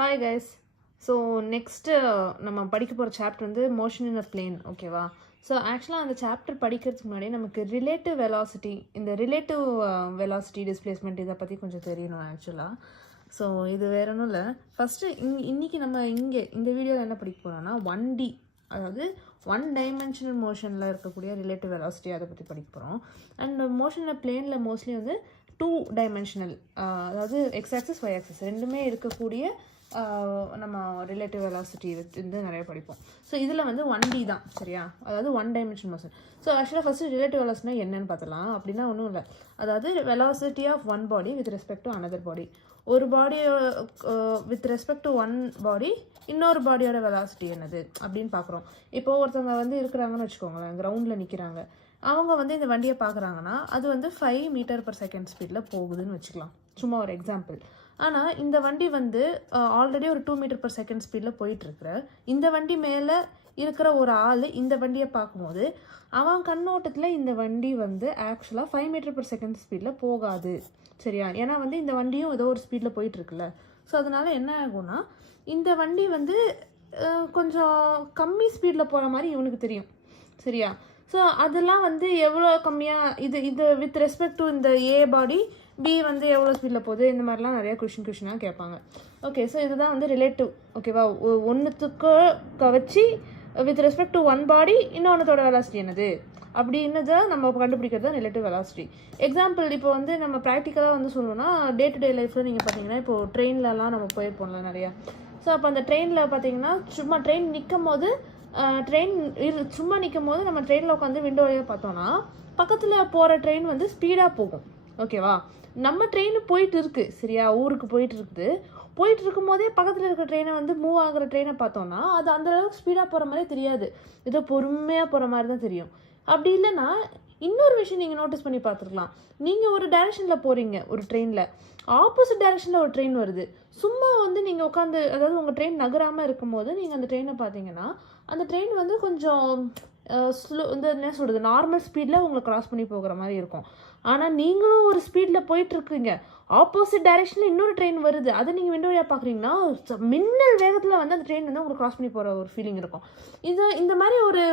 Hi guys. So next நம்ம படிக்க போகிற சாப்டர் வந்து மோஷன் இன் அ பிளேன் ஓகேவா. ஸோ ஆக்சுவலாக அந்த சாப்டர் படிக்கிறதுக்கு முன்னாடி நமக்கு ரிலேட்டிவ் வெலாசிட்டி இந்த ரிலேட்டிவ் வெலாசிட்டி டிஸ்பிளேஸ்மெண்ட் இதை பற்றி கொஞ்சம் தெரியணும் ஆக்சுவலாக. ஸோ இது வேற ஒன்றும் இல்லை. ஃபஸ்ட்டு இன்றைக்கி நம்ம இங்கே இந்த வீடியோவில் என்ன படிக்க போகிறோம்னா 1D, அதாவது 1 டைமென்ஷனல் மோஷனில் இருக்கக்கூடிய ரிலேட்டிவ் வெலாசிட்டி அதை பற்றி படிக்க போகிறோம். அண்ட் மோஷனில் பிளேனில் மோஸ்ட்லி வந்து 2 டைமென்ஷனல், அதாவது எக்ஸ் ஆக்சிஸ் ஒய் ஆக்சிஸ் ரெண்டுமே இருக்கக்கூடிய நம்ம ரிலேட்டிவ் வெலாசிட்டி வந்து நிறைய படிப்போம். ஸோ இதில் வந்து 1D தான் சரியா, அதாவது 1 டைமென்ஷன் மோஷன். ஸோ ஆக்சுவலாக ஃபஸ்ட்டு ரிலேட்டிவ் வெலாசிட்டினா என்னன்னு பார்த்தலாம். அப்படின்னா ஒன்றும் இல்லை, அதாவது velocity of one body with respect to another body. ஒரு body with respect to one body இன்னொரு பாடியோட வெலாசிட்டி என்னது அப்படின்னு பார்க்குறோம். இப்போ ஒருத்தவங்க வந்து இருக்கிறாங்கன்னு வச்சுக்கோங்களேன், கிரவுண்டில் நிற்கிறாங்க. அவங்க வந்து இந்த வண்டியை பார்க்குறாங்கன்னா அது வந்து 5 மீட்டர் பர் செகண்ட் ஸ்பீடில் போகுதுன்னு வச்சுக்கலாம், சும்மா ஒரு எக்ஸாம்பிள். ஆனால் இந்த வண்டி வந்து ஆல்ரெடி ஒரு 2 மீட்டர் பர் செகண்ட் ஸ்பீடில் போயிட்டுருக்குற இந்த வண்டி மேலே இருக்கிற ஒரு ஆள் இந்த வண்டியை பார்க்கும்போது அவன் கண்ணோட்டத்தில் இந்த வண்டி வந்து ஆக்சுவலாக 5 மீட்டர் பர் செகண்ட் ஸ்பீடில் போகாது சரியா. ஏன்னா வந்து இந்த வண்டியும் ஏதோ ஒரு ஸ்பீடில் போயிட்டுருக்குல்ல. ஸோ அதனால் என்ன ஆகும்னா இந்த வண்டி வந்து கொஞ்சம் கம்மி ஸ்பீடில் போகிற மாதிரி இவனுக்கு தெரியும் சரியா. ஸோ அதெல்லாம் வந்து எவ்வளோ கம்மியாக இது வித் ரெஸ்பெக்ட் டு இந்த ஏ பாடி பி வந்து எவ்வளோ ஸ்பீடில் போகுது, இந்த மாதிரிலாம் நிறையா கொஷினாக கேட்பாங்க. ஓகே, ஸோ இதுதான் வந்து ரிலேட்டிவ் ஓகேவா. ஒன்றுத்துக்கு வச்சு with respect to one body இன்னொன்றத்தோட வெலாசிட்டி என்னது அப்படின்னு தான் நம்ம கண்டுபிடிக்கிறது தான் ரிலேட்டிவ் வெலாசிட்டி. எக்ஸாம்பிள் இப்போ வந்து நம்ம ப்ராக்டிக்கலாக வந்து சொல்லணும்னா டே டு டே லைஃப்பில் நீங்கள் பார்த்தீங்கன்னா இப்போது ட்ரெயின்லலாம் நம்ம போயிருப்போம்ல நிறையா. ஸோ அப்போ அந்த ட்ரெயினில் பார்த்தீங்கன்னா சும்மா ட்ரெயின் நிற்கும் போது சும்மா நிற்கும் போது நம்ம ட்ரெயினில் உட்காந்து விண்டோ வழியாக பார்த்தோன்னா பக்கத்தில் போகிற ட்ரெயின் வந்து ஸ்பீடாக போகும் ஓகேவா. நம்ம ட்ரெயின் போயிட்டு இருக்கு சரியா, ஊருக்கு போயிட்டு இருக்கும் போதே பக்கத்தில் இருக்கிற ட்ரெயினை வந்து மூவ் ஆகிற ட்ரெயினை பார்த்தோன்னா அது அந்த அளவுக்கு ஸ்பீடாக போகிற மாதிரி தெரியாது, ஏதோ பொறுமையாக போகிற மாதிரி தான் தெரியும். அப்படி இல்லைன்னா இன்னொரு விஷயம் நீங்கள் நோட்டீஸ் பண்ணி பார்த்துருக்கலாம். நீங்கள் ஒரு டைரெக்ஷனில் போகிறீங்க ஒரு ட்ரெயினில், ஆப்போசிட் டைரெக்ஷனில் ஒரு ட்ரெயின் வருது. சும்மா வந்து நீங்கள் உட்காந்து, அதாவது உங்கள் ட்ரெயின் நகராமல் இருக்கும்போது நீங்கள் அந்த ட்ரெயினை பார்த்தீங்கன்னா அந்த ட்ரெயின் வந்து கொஞ்சம் ஸ்லோ, இந்த என்ன சொல்கிறது, நார்மல் ஸ்பீடில் உங்களை கிராஸ் பண்ணி போகிற மாதிரி இருக்கும். ஆனால் நீங்களும் ஒரு ஸ்பீடில் போயிட்டுருக்குங்க, ஆப்போசிட் டைரெக்ஷனில் இன்னொரு ட்ரெயின் வருது, அதை நீங்கள் விண்டோ வழியாக பார்க்குறீங்கன்னா மின்னல் வேகத்தில் வந்து அந்த ட்ரெயின் வந்து உங்களுக்கு கிராஸ் பண்ணி போகிற ஒரு ஃபீலிங் இருக்கும். இந்த மாதிரி ஒரு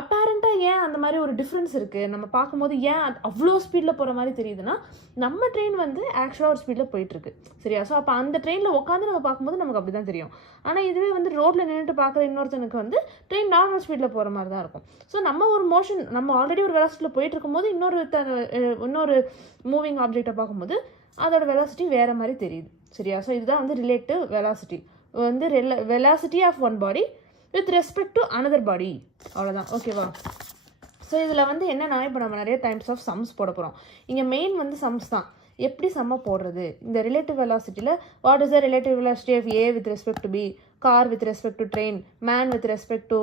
அப்பேரண்ட்டாக ஏன் அந்த மாதிரி ஒரு டிஃப்ரென்ஸ் இருக்குது நம்ம பார்க்கும்போது, ஏன் அவ்வளோ ஸ்பீடில் போகிற மாதிரி தெரியுதுன்னா நம்ம ட்ரெயின் வந்து ஆக்சுவலாக ஒரு ஸ்பீடில் போயிட்டுருக்கு சரியா. ஸோ அப்போ அந்த ட்ரெயினில் உட்காந்து நம்ம பார்க்கும்போது நமக்கு அப்படி தான் தெரியும். ஆனால் இதுவே வந்து ரோட்டில் நின்றுட்டு பார்க்குற இன்னொருத்தனுக்கு வந்து ட்ரெயின் நார்மல் ஸ்பீடில் போகிற மாதிரி தான் இருக்கும். ஸோ நம்ம ஒரு மோஷன், நம்ம ஆல்ரெடி ஒரு வெலாசிட்டியில் போயிட்டு இருக்கும்போது இன்னொரு மூவிங் ஆப்ஜெக்டை பார்க்கும்போது அதோட வெலாசிட்டி வேறு மாதிரி தெரியுது சரியா. ஸோ இதுதான் வந்து ரிலேட்டிவ் வெலாசிட்டி, வந்து velocity of one body with respect to another body, அவ்வளோதான் ஓகேவா. ஸோ இதில் வந்து என்னென்னா இப்போ நம்ம நிறைய டைப்ஸ் ஆஃப் சம்ஸ் போட போகிறோம். இங்கே மெயின் வந்து சம்ஸ் தான். எப்படி சம்மை போடுறது இந்த ரிலேட்டிவ் வெலாசிட்டியில், what is the relative velocity of A with respect to B, car with respect to train, man with respect to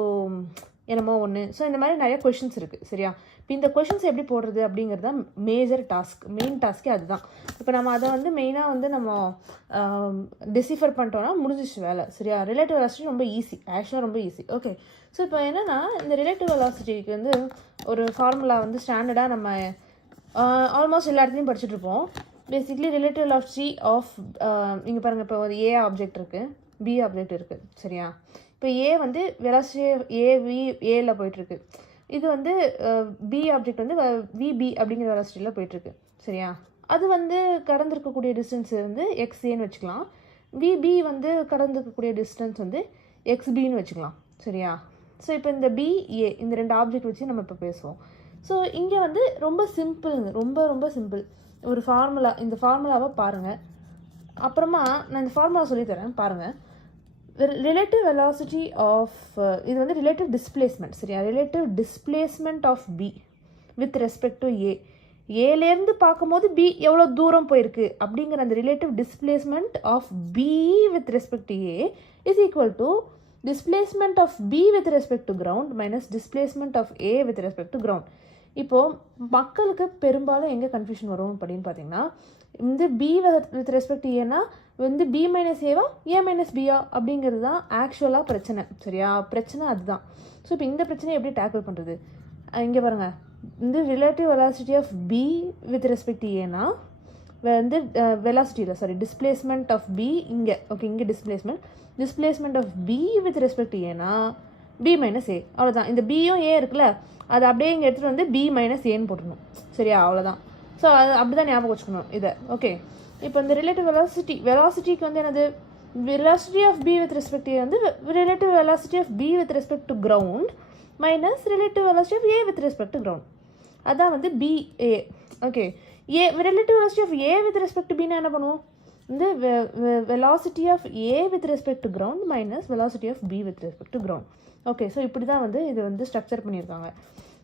என்னமோ ஒன்று. ஸோ இந்த மாதிரி நிறைய கொஷின்ஸ் இருக்குது சரியா. இப்போ இந்த கொஷின்ஸ் எப்படி போடுறது அப்படிங்கிறது தான் மேஜர் டாஸ்க், மெயின் டாஸ்க்கே அதுதான். இப்போ நம்ம அதை வந்து மெயினாக வந்து நம்ம டிசிஃபர் பண்ணிட்டோன்னா முடிஞ்சிச்சு வேலை சரியா. ரிலேட்டிவ் வெலாசிட்டி ரொம்ப ஈஸி, ஆக்சுவலாக ரொம்ப ஈஸி. ஓகே, ஸோ இப்போ என்னென்னா இந்த ரிலேட்டிவ் வெலாசிட்டிக்கு வந்து ஒரு ஃபார்முலா வந்து ஸ்டாண்டர்டாக நம்ம ஆல்மோஸ்ட் எல்லா இடத்துலையும் படிச்சுட்டு இருப்போம். பேசிக்லி ரிலேட்டிவ் வெலாசிட்டி ஆஃப், இங்கே பாருங்கள், இப்போ ஒரு ஏ ஆப்ஜெக்ட் இருக்குது, பி ஆப்ஜெக்ட் இருக்குது சரியா. இப்போ ஏ வந்து வெலாசிட்டி ஏல போயிட்டுருக்கு, இது வந்து பி ஆப்ஜெக்ட் வந்து விபி அப்படிங்கிற வெலாசிட்டியில் போயிட்டுருக்கு சரியா. அது வந்து கடந்திருக்கக்கூடிய டிஸ்டன்ஸ் வந்து எக்ஸ்ஏன்னு வச்சுக்கலாம், விபி வந்து கடந்திருக்கக்கூடிய டிஸ்டன்ஸ் வந்து எக்ஸ்பின்னு வச்சுக்கலாம் சரியா. ஸோ இப்போ இந்த பிஏ இந்த 2 ஆப்ஜெக்ட் வச்சு நம்ம இப்போ பேசுவோம். ஸோ இங்கே வந்து ரொம்ப சிம்பிளுங்க, ரொம்ப ரொம்ப சிம்பிள் ஒரு ஃபார்முலா. இந்த ஃபார்முலாவை பாருங்கள், அப்புறமா நான் இந்த ஃபார்முலா சொல்லித்தரேன் பாருங்கள். ரிலேட்டிவ் வெலாசிட்டி ஆஃப், இது வந்து ரிலேட்டிவ் டிஸ்பிளேஸ்மெண்ட் சரியா, relative displacement of B with respect to A, ஏலேருந்து பார்க்கும்போது பி எவ்வளோ தூரம் போயிருக்கு அப்படிங்கிற அந்த relative displacement of B with respect to A is equal to displacement of B with respect to ground minus displacement of A with respect to ground. இப்போது மக்களுக்கு பெரும்பாலும் எங்கே கன்ஃபியூஷன் வரும் அப்படின்னு பார்த்தீங்கன்னா, இந்த பி வித் ரெஸ்பெக்ட் ஏன்னா வந்து பி மைனஸ் ஏவா ஏ மைனஸ் பியா அப்படிங்கிறது தான் ஆக்சுவலாக பிரச்சனை சரியா. பிரச்சனை அதுதான். ஸோ இப்போ இந்த பிரச்சனையை எப்படி டேக்கிள் பண்ணுறது, இங்கே பாருங்கள், இந்த relative velocity of B with respect ஏன்னா வந்து வெலாசிட்டியில் டிஸ்பிளேஸ்மெண்ட் ஆஃப் பி இங்கே ஓகே இங்கே displacement of B with respect ஏன்னா பி மைனஸ் ஏ அவ்வளோதான். இந்த பியும் ஏ இருக்குல்ல அது அப்படியே இங்கே எடுத்துகிட்டு வந்து பி மைனஸ் ஏன்னு போட்டுக்கணும். சரியா, அவ்வளோதான். ஸோ அது அப்படி தான் ஞாபகம் வச்சுக்கணும் இதை. ஓகே, இப்போ இந்த ரிலேட்டிவ் வெலாசிட்டிக்கு வந்து என்னது, velocity of b with respect to a வந்து relative velocity of b with respect to ground minus relative velocity of a with respect to ground. அதான் வந்து ba. Okay, relative velocity of a with respect to b என்ன பண்ணுவோம், இந்த velocity of a with respect to ground minus velocity of b with respect to ground. Okay, so இப்படி தான் வந்து இது வந்து ஸ்ட்ரக்சர் பண்ணியிருக்காங்க.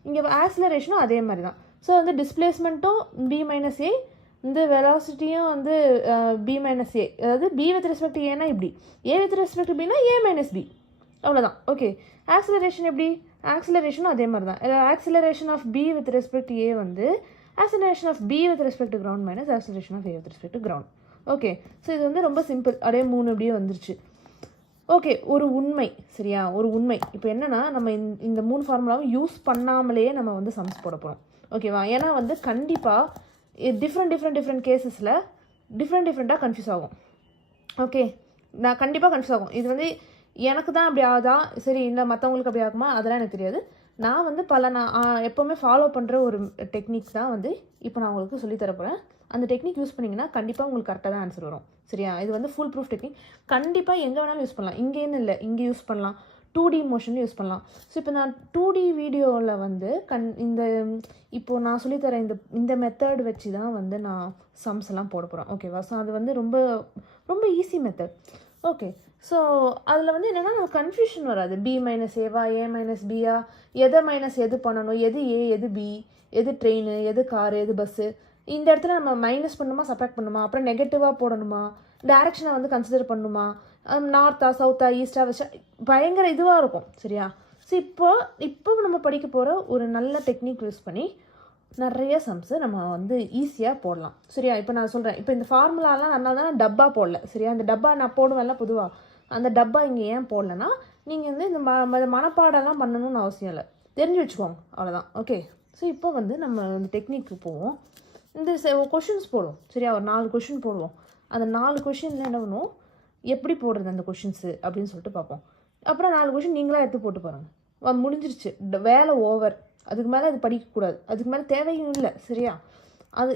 இங்கே ஆக்சிலரேஷனும் அதே மாதிரி தான். ஸோ வந்து டிஸ்பிளேஸ்மெண்ட்டும் b மைனஸ் ஏ, இந்த வெலாசிட்டியும் வந்து பி மைனஸ் ஏ, அதாவது பி வித் ரெஸ்பெக்ட் ஏன்னா இப்படி, ஏ வித் ரெஸ்பெக்ட் பின்னா ஏ மைனஸ் பி, அவ்வளோதான். ஓகே, ஆக்சிலரேஷன் எப்படி, ஆக்சிலரேஷனும் அதே மாதிரி தான். Acceleration of B with respect A வந்து acceleration of B with respect ground minus acceleration of A with respect ground. Okay, so இது வந்து ரொம்ப சிம்பிள், அப்படியே 3 அப்படியே வந்துருச்சு. ஓகே, ஒரு உண்மை, சரியா, ஒரு உண்மை. இப்போ என்னென்னா நம்ம இந்த 3 ஃபார்முலாவும் யூஸ் பண்ணாமலேயே நம்ம வந்து சம்ஸ் போட போகிறோம். ஓகேவா, ஏன்னா வந்து கண்டிப்பாக டிஃப்ரெண்ட் கேசஸில் டிஃப்ரெண்ட்டாக கன்ஃபியூஸ் ஆகும். ஓகே, நான் கண்டிப்பாக கன்ஃபியூஸ் ஆகும். இது வந்து எனக்கு தான் அப்படி ஆகுதா, சரி இல்லை மற்றவங்களுக்கு அப்படி ஆகுமா, அதெல்லாம் எனக்கு தெரியாது. நான் வந்து நான் எப்போவுமே ஃபாலோ பண்ணுற ஒரு டெக்னிக் தான் வந்து இப்போ நான் உங்களுக்கு சொல்லித்தரப்போகிறேன். அந்த டெக்னிக் யூஸ் பண்ணிங்கன்னா கண்டிப்பாக உங்களுக்கு கரெக்டாக தான் ஆன்சர் வரும். சரியா, இது வந்து ஃபுல் ப்ரூஃப் டெக்னிக். கண்டிப்பாக எங்கே வேணாலும் யூஸ் பண்ணலாம், இங்கேன்னு இல்லை, இங்கே யூஸ் பண்ணலாம், 2D மோஷன் யூஸ் பண்ணலாம். ஸோ இப்போ நான் 2D வீடியோவில் வந்து இந்த இப்போது நான் சொல்லித்தரேன் இந்த மெத்தட் வச்சு தான் வந்து நான் சம்ஸ் எல்லாம் போட போகிறேன். ஓகேவா, ஸோ அது வந்து ரொம்ப ரொம்ப ஈஸி மெத்தட். ஓகே, ஸோ அதில் வந்து என்னென்னா நம்ம கன்ஃபியூஷன் வராது. பி மைனஸ் ஏவா, ஏ மைனஸ் பியா, எதை மைனஸ் எது பண்ணணும், எது ஏ எது பி, எது ட்ரெயின் எது காரு எது பஸ்ஸு, இந்த இடத்துல நம்ம மைனஸ் பண்ணுமா சப்ராக்ட் பண்ணுமா, அப்புறம் நெகட்டிவாக போடணுமா, டைரக்ஷனை வந்து கன்சிடர் பண்ணுமா, நார்த்தா சவுத்தா ஈஸ்டா வெஸ்டா, பயங்கர இதுவாக இருக்கும். சரியா, ஸோ இப்போ நம்ம படிக்க போகிற ஒரு நல்ல டெக்னிக் யூஸ் பண்ணி நிறைய சம்ஸு நம்ம வந்து ஈஸியாக போடலாம். சரியா, இப்போ நான் சொல்கிறேன், இப்போ இந்த ஃபார்முலாலாம் அதனால தான் நான் டப்பா போடல. சரியா, இந்த டப்பா நான் போடுவேன்ல பொதுவாக, அந்த டப்பா இங்கே ஏன் போடலன்னா நீங்கள் வந்து இந்த மனப்பாடெல்லாம் பண்ணணும்னு அவசியம் இல்லை, தெரிஞ்சு வச்சுக்கோங்க, அவ்வளோதான். ஓகே, ஸோ இப்போ வந்து நம்ம இந்த டெக்னிக்கு போவோம். இந்த கொஷின்ஸ் போடுவோம். சரியா, ஒரு 4 கொஷின் போடுவோம். அந்த 4 கொஷினில் என்ன பண்ணுவோம், எப்படி போடுறது அந்த கொஷின்ஸு அப்படின்னு சொல்லிட்டு பார்ப்போம். அப்புறம் 4 கொஷின் நீங்களாக எடுத்து போட்டு பாருங்கள். முடிஞ்சிருச்சு, வேலை ஓவர். அதுக்கு மேலே அது படிக்கக்கூடாது, அதுக்கு மேலே தேவையும் இல்லை. சரியா,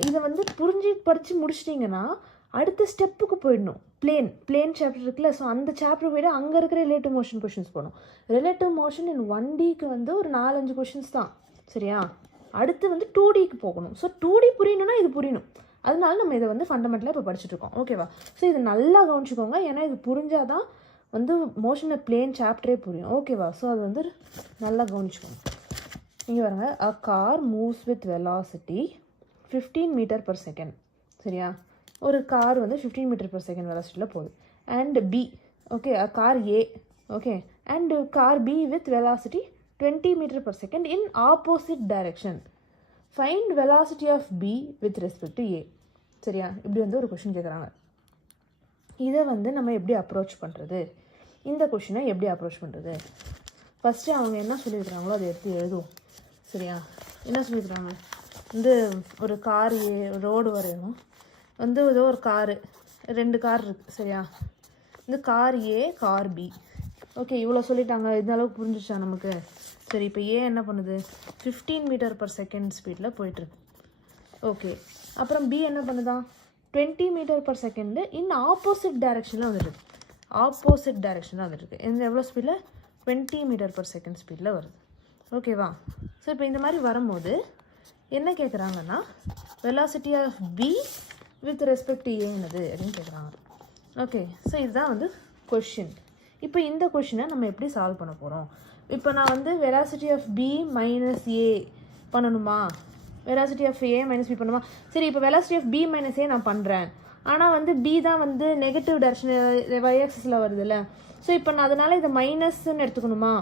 இதை வந்து படித்து முடிச்சிட்டிங்கன்னா அடுத்த ஸ்டெப்புக்கு போயிடணும். பிளேன் சாப்டர் இருக்குல்ல, ஸோ அந்த சாப்டர் போய்ட்டு அங்கே இருக்கிற ரிலேட்டிவ் மோஷன் கொஷின்ஸ் போடணும். ரிலேட்டிவ் மோஷன் இன் 1Dக்கு வந்து ஒரு 4-5 கொஷின்ஸ் தான். சரியா, அடுத்து வந்து 2Dக்கு போகணும். ஸோ 2D புரியணும்னா இது புரியணும். அதனால நம்ம இதை வந்து ஃபண்டமெண்டலாக இப்போ படிச்சுட்ருக்கோம். ஓகேவா, ஸோ இது நல்லா கவனிச்சுக்கோங்க, ஏன்னா இது புரிஞ்சால் தான் வந்து மோஷனை பிளேன் சாப்டரே புரியும். ஓகேவா, ஸோ அது வந்து நல்லா கவனிச்சுக்கோங்க. இங்கே பாருங்க, a car moves with velocity 15 metre per second. சரியா, ஒரு கார் வந்து 15 மீட்டர்/செகண்ட் வெலாசிட்டியில் போகுது. And B, okay, a car A, okay, and car B with velocity 20 metre per second in opposite direction. Find velocity of B with respect to A. சரியா, இப்படி வந்து ஒரு question கேட்குறாங்க. இதை வந்து நம்ம எப்படி அப்ரோச் பண்ணுறது, இந்த கொஷினை எப்படி அப்ரோச் பண்ணுறது, ஃபஸ்ட்டு அவங்க என்ன சொல்லியிருக்கிறாங்களோ அதை எடுத்து எழுதுவோம். சரியா, என்ன சொல்லியிருக்கிறாங்க, வந்து ஒரு கார் ரோடு வரையணும், வந்து ஏதோ ஒரு காரு 2 கார் இருக்குது. சரியா, இந்த கார் ஏ கார் பி. ஓகே, இவ்வளோ சொல்லிட்டாங்க, இந்த அளவுக்கு புரிஞ்சிச்சா நமக்கு. சரி, இப்போ ஏ என்ன பண்ணுது, 15 மீட்டர்/செகண்ட் ஸ்பீடில் போயிட்டுருக்கு. ஓகே, அப்புறம் பி என்ன பண்ணுதான், 20 மீட்டர்/செகண்டு இன் ஆப்போசிட் டைரக்ஷனில் வந்துருக்கு. ஆப்போசிட் டைரக்ஷனில் வந்துருக்கு. இந்த எவ்வளோ ஸ்பீடில், 20 மீட்டர்/செகண்ட் ஸ்பீடில் வருது. ஓகேவா, ஸோ இப்போ இந்த மாதிரி வரும்போது என்ன கேட்குறாங்கன்னா, velocity of B with respect ஏன்னது அப்படின்னு கேட்குறாங்க. ஓகே, ஸோ இதுதான் வந்து கொஷின். இப்போ இந்த கொஷினை நம்ம எப்படி சால்வ் பண்ண போகிறோம். இப்போ நான் வந்து velocity of B minus A பண்ணணுமா, velocity of A minus B பண்ணுமா. சரி, இப்போ velocity of B minus A நான் பண்ணுறேன், ஆனால் வந்து பி தான் வந்து நெகட்டிவ் டைரக்ஷன் y-axisல வருதுல்ல. ஸோ இப்போ நான் அதனால் இதை மைனஸ்ன்னு எடுத்துக்கணுமா.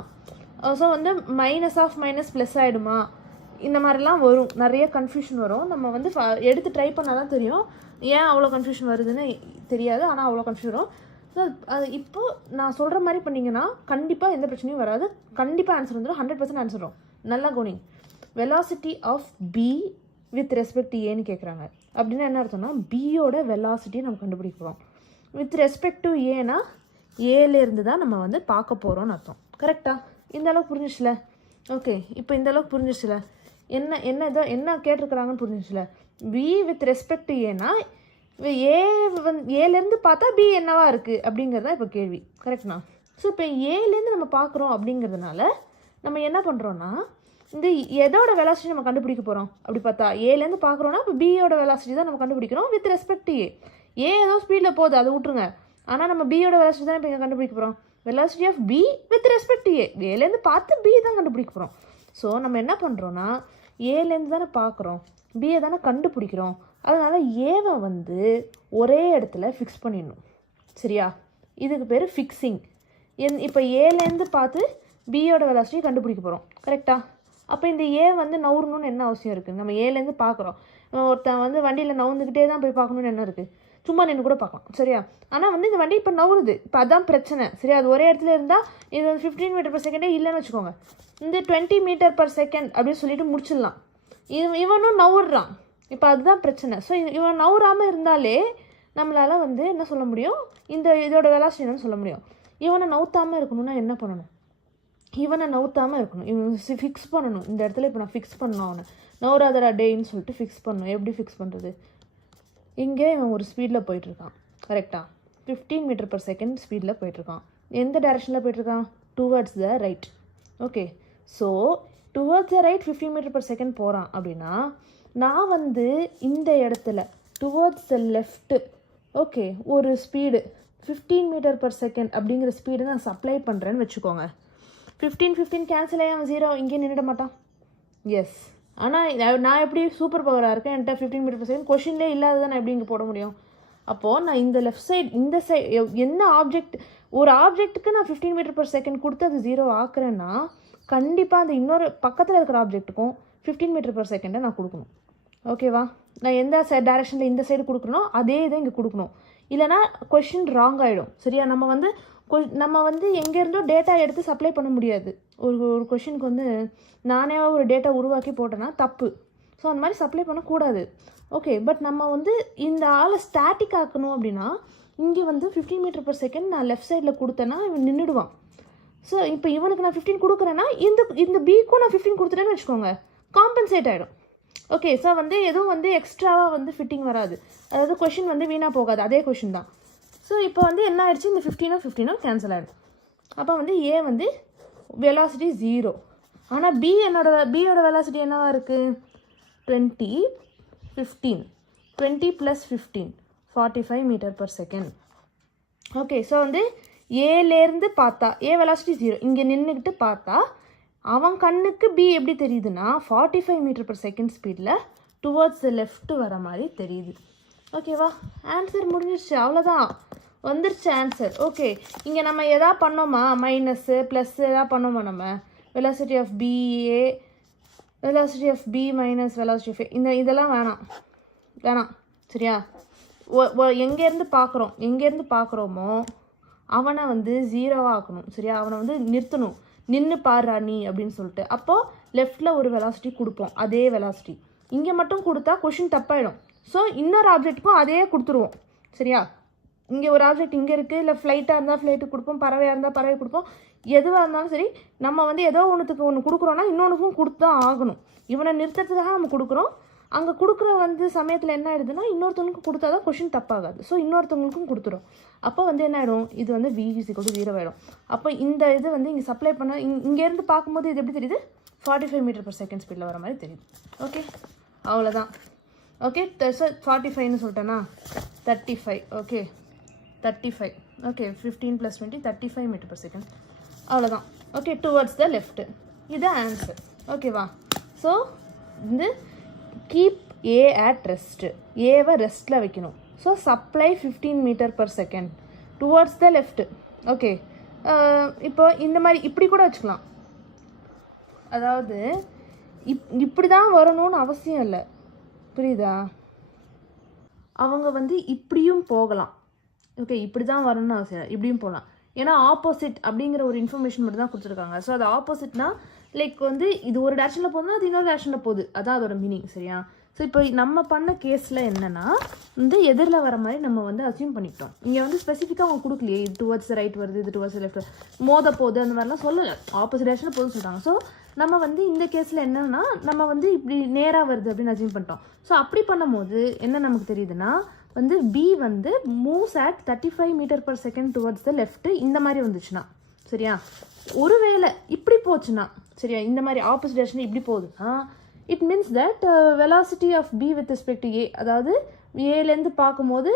ஸோ வந்து மைனஸ் ஆஃப் மைனஸ் ப்ளஸ் ஆகிடுமா, இந்த மாதிரிலாம் வரும், நிறைய கன்ஃபியூஷன் வரும். நம்ம வந்து எடுத்து ட்ரை பண்ணால் தான் தெரியும் ஏன் அவ்வளோ கன்ஃபியூஷன் வருதுன்னு தெரியாது, ஆனால் அவ்வளோ கன்ஃபியூஷன் வரும். ஸோ அது இப்போது நான் சொல்கிற மாதிரி பண்ணிங்கன்னா கண்டிப்பாக எந்த பிரச்சனையும் வராது, கண்டிப்பாக ஆன்சர் வந்துடும், 100% ஆன்சர் வரும். நல்லா கவனிங்க, velocity of B with respect ஏன்னு கேட்குறாங்க. அப்படின்னா என்ன அர்த்தம்னா பியோட வெலாசிட்டியை நம்ம கண்டுபிடிக்க போகிறோம். வித் ரெஸ்பெக்ட் டு ஏன்னா ஏலேருந்து தான் நம்ம வந்து பார்க்க போகிறோம்னு அர்த்தம். கரெக்டாக? இந்த அளவுக்கு புரிஞ்சிச்சுல? ஓகே, இப்போ இந்த அளவுக்கு புரிஞ்சிச்சுல? என்ன கேட்டிருக்கிறாங்கன்னு புரிஞ்சிச்சுல? பி வித் ரெஸ்பெக்ட் டு ஏன்னா ஏ ஏலேருந்து பார்த்தா பி என்னவா இருக்குது அப்படிங்கிறது இப்போ கேள்வி. கரெக்ட்ண்ணா? ஸோ இப்போ ஏலேருந்து நம்ம பார்க்குறோம் அப்படிங்கிறதுனால நம்ம என்ன பண்ணுறோன்னா இந்த எதோட வெலாசிட்டி நம்ம கண்டுபிடிக்க போகிறோம் அப்படி பார்த்தா ஏலேருந்து பார்க்குறோன்னா இப்போ பியோட வெலாசிட்டி தான் நம்ம கண்டுபிடிக்கிறோம் வித் ரெஸ்பெக்ட் டு ஏ ஏதோ ஸ்பீடில் போகுது அதை விட்டுருங்க. ஆனால் நம்ம பியோட வெலாசிட்டி தான் இப்போ இங்கே கண்டுபிடிக்க போகிறோம். Velocity of B with respect to ஏலேருந்து பார்த்து பி தான் கண்டுபிடிக்க போகிறோம். ஸோ நம்ம என்ன பண்ணுறோன்னா ஏலேருந்து தானே பார்க்குறோம், பியை தானே கண்டுபிடிக்கிறோம். அதனால் ஏவை வந்து ஒரே இடத்துல ஃபிக்ஸ் பண்ணிடணும். சரியா? இதுக்கு பேர் ஃபிக்ஸிங். இப்போ ஏலேருந்து பார்த்து பியோட வெலாசிட்டி கண்டுபிடிக்க போகிறோம். கரெக்டாக? அப்போ இந்த ஏ வந்து நவுறணும்னு என்ன அவசியம் இருக்குது? நம்ம ஏலேருந்து பார்க்குறோம். ஒருத்தன் வந்து வண்டியில் நவுந்துக்கிட்டே தான் போய் பார்க்கணுன்னு என்ன இருக்குது? சும்மா நின்று கூட பார்க்கலாம். சரியா? ஆனால் வந்து இந்த வண்டி இப்போ நவுறுது, இப்போ அதான் பிரச்சனை. சரியா? அது ஒரே இடத்துல இருந்தால் இது 15 மீட்டர் பர் செகண்டே இல்லைன்னு வச்சுக்கோங்க. இந்த 20 மீட்டர் பர் செகண்ட் அப்படின்னு சொல்லிட்டு முடிச்சிடலாம். இவனும் நவுறான், இப்போ அதுதான் பிரச்சனை. ஸோ இவன் நவுறாமல் இருந்தாலே நம்மளால் வந்து என்ன சொல்ல முடியும், இதோட வெலாசிட்டி என்னன்னு சொல்ல முடியும். இவனை நவுத்தாமல் இருக்கணும்னா என்ன பண்ணணும்? இவனை நவுத்தாமல் இருக்கணும், இவன் ஃபிக்ஸ் பண்ணணும். இந்த இடத்துல இப்போ நான் ஃபிக்ஸ் பண்ணணும், அவனை நவுறாதரா டேன்னு சொல்லிட்டு ஃபிக்ஸ் பண்ணணும். எப்படி ஃபிக்ஸ் பண்ணுறது? இங்கே இவன் ஒரு ஸ்பீடில் போயிட்டுருக்கான். கரெக்டாக? 15 மீட்டர் பர் செகண்ட் ஸ்பீடில் போயிட்டுருக்கான். எந்த டைரெக்ஷனில் போயிட்டுருக்கான்? Towards the right. Okay, so towards the right 15 metre per second போகிறான் அப்படின்னா நான் வந்து இந்த இடத்துல டுவர்ட்ஸ் த லெஃப்ட்டு ஓகே ஒரு ஸ்பீடு 15 மீட்டர் பர் செகண்ட் அப்படிங்கிற ஸ்பீடு நான் சப்ளை பண்ணுறேன்னு வச்சுக்கோங்க. 15 கேன்சல் ஆகி அவன் 0 இங்கே நின்றுட மாட்டான். எஸ், ஆனால் நான் எப்படி சூப்பர் பவராக இருக்கேன், என்கிட்ட 15 மீட்டர் பர் செகண்ட் கொஷின்லே இல்லாததான் நான் எப்படி இங்கே போட முடியும்? அப்போது நான் இந்த லெஃப்ட் சைடு இந்த என்ன ஆப்ஜெக்ட், ஒரு ஆப்ஜெக்ட்டுக்கு நான் 15 மீட்டர் பர் செகண்ட் கொடுத்து அது 0 ஆக்குறேன்னா கண்டிப்பாக அந்த இன்னொரு பக்கத்தில் இருக்கிற ஆப்ஜெக்ட்டுக்கும் 15 மீட்டர் பர் செகண்டை நான் கொடுக்கணும். ஓகேவா? நான் எந்த டைரெக்ஷனில் இந்த சைடு கொடுக்கணும் அதே இதை இங்கே கொடுக்கணும். இல்லைனா கொஷின் ராங் ஆகிடும். சரியா? நம்ம வந்து எங்கேருந்தோ டேட்டா எடுத்து சப்ளை பண்ண முடியாது. ஒரு கொஷினுக்கு வந்து நானே ஒரு டேட்டா உருவாக்கி போட்டேன்னா தப்பு. ஸோ அந்த மாதிரி சப்ளை பண்ணக்கூடாது. ஓகே, பட் நம்ம வந்து இந்த ஆளை ஸ்டாட்டிக் ஆக்கணும் அப்படின்னா இங்கே வந்து 15 மீட்டர் பர் செகண்ட் நான் லெஃப்ட் சைடில் கொடுத்தேன்னா இவன் நின்றுடுவான். ஸோ இப்போ இவனுக்கு நான் 15 கொடுக்குறேன்னா இந்த பிக்கும் நான் 15 கொடுத்துட்டேன்னு வச்சுக்கோங்க, காம்பன்சேட் ஆகிடும். ஓகே, ஸோ வந்து எதுவும் வந்து எக்ஸ்ட்ராவாக வந்து ஃபிட்டிங் வராது, அதாவது கொஷின் வந்து வீணாக போகாது, அதே கொஷின் தான். ஸோ இப்போ வந்து என்ன ஆயிடுச்சு, இந்த 15 கேன்சல் ஆகிடும். அப்போ வந்து ஏ வந்து வெலாசிட்டி 0. ஆனால் பியோட வெலாசிட்டி என்னவா இருக்குது? 20 + 15 45 metre per second. Okay, so வந்து ஏலேருந்து பார்த்தா ஏ வெலாசிட்டி 0, இங்கே நின்றுக்கிட்டு பார்த்தா அவன் கண்ணுக்கு பி எப்படி தெரியுதுன்னா 45 மீட்டர் பர் செகண்ட் ஸ்பீடில் டுவர்ட்ஸ் த லெஃப்ட் வர மாதிரி தெரியுது. ஓகேவா? ஆன்சர் முடிஞ்சிருச்சு, அவ்வளோதான், வந்துருச்சு ஆன்சர். ஓகே, இங்கே நம்ம எதா பண்ணோமா, மைனஸ்ஸு ப்ளஸ் எதா பண்ணோமா, நம்ம velocity of B A velocity of B minus velocity of இதெல்லாம் வேணாம். சரியா? எங்கேருந்து பார்க்குறோமோ அவனை வந்து 0 ஆக்கணும். சரியா? அவனை வந்து நிறுத்தணும், நின்று பாடுறா நீ அப்படின்னு சொல்லிட்டு. அப்போது லெஃப்டில் ஒரு வெலாசிட்டி கொடுப்போம், அதே வெலாசிட்டி. இங்கே மட்டும் கொடுத்தா கொஷின் தப்பாயிடும். ஸோ இன்னொரு ஆப்ஜெக்ட்டுக்கும் அதே கொடுத்துருவோம். சரியா? இங்கே ஒரு ஆப்ஜெக்ட் இங்கே இருக்குது, இல்லை ஃப்ளைட்டாக இருந்தால் ஃப்ளைட்டுக்கு கொடுப்போம், பறவையாக இருந்தால் பறவை கொடுப்போம். எதுவாக இருந்தாலும் சரி, நம்ம வந்து ஏதோ ஒன்று கொடுக்குறோன்னா இன்னொன்றுக்கும் கொடுத்து தான் ஆகணும். இவனை நிறுத்துறதுக்காக நம்ம கொடுக்குறோம். அங்கே கொடுக்குற வந்து சமயத்தில் என்ன ஆகிடுதுன்னா இன்னொருத்தவங்களுக்கு கொடுத்தா தான் கொஷின் தப்பாகாது. ஸோ இன்னொருத்தவங்களுக்கும் கொடுத்துரும். அப்போ வந்து என்ன ஆகிடும், இது வந்து v = 0 ஆகிடும். அப்போ இந்த இது வந்து இங்கே சப்ளை பண்ண இங்கேருந்து பார்க்கும்போது இது எப்படி தெரியுது, 45 மீட்டர் பர் செகண்ட் ஸ்பீடில் வர மாதிரி தெரியுது. ஓகே, அவ்வளோதான். ஓகே, ஸோ 45ன்னு சொல்லிட்டேன்னா 35. Okay, 35. Okay, 15 + 20 35 metre per second. அவ்வளோதான். Okay, towards the left. இது ஆன்சர். ஓகேவா? ஸோ இந்த கீப் ஏ அட் ரெஸ்ட்டு, ஏவை ரெஸ்ட்டில் வைக்கணும். So supply 15 metre per second towards the left. Okay, இப்போ இந்த மாதிரி இப்படி கூட வச்சுக்கலாம். அதாவது இப்படி தான் வரணும்னு அவசியம் இல்லை, புரியுதா? அவங்க வந்து இப்படியும் போகலாம். ஓகே, இப்படி தான் வரணும்னு அவசியம் இல்லை, இப்படியும் போகலாம். ஏன்னா ஆப்போசிட் அப்படிங்கிற ஒரு இன்ஃபர்மேஷன் மட்டும் தான் கொடுத்துருக்காங்க. ஸோ அது ஆப்போசிட்னா லைக் வந்து இது ஒரு டேரக்ஷனில் போகுதுன்னா அது இன்னொரு டேரக்ஷனில் போகுது, அதான் அதோட மீனிங். சரியா? ஸோ இப்போ நம்ம பண்ண கேஸில் என்னென்னா வந்து எதிரில் வர மாதிரி நம்ம வந்து அசியூம் பண்ணிக்கிட்டோம். இங்கே வந்து ஸ்பெசிஃபிக்காக அவங்க கொடுக்கலையே, இது டுவர்ட்ஸ் ரைட் வருது, இது டுவர்ட்ஸ் லெஃப்ட் மோத போகுது, அந்த மாதிரிலாம் சொல்லலை, ஆப்போசிட் டேரக்ஷனில் போகுதுன்னு சொல்கிறாங்க. ஸோ நம்ம வந்து இந்த கேஸில் என்னென்னா நம்ம வந்து இப்படி நேராக வருது அப்படின்னு அசியூம் பண்ணிட்டோம். ஸோ அப்படி பண்ணும்போது என்ன நமக்கு தெரியுதுன்னா வந்து பி வந்து moves at 35 m/s towards the left இந்த மாதிரி வந்துச்சுன்னா சரியா. ஒருவேளை இப்படி போச்சுன்னா சரியா, இந்த மாதிரி ஆப்போசிட் டேரக்ஷன் இப்படி போகுதுன்னா it means that velocity of B with respect to A, அதாவது ஏலேருந்து பார்க்கும்போது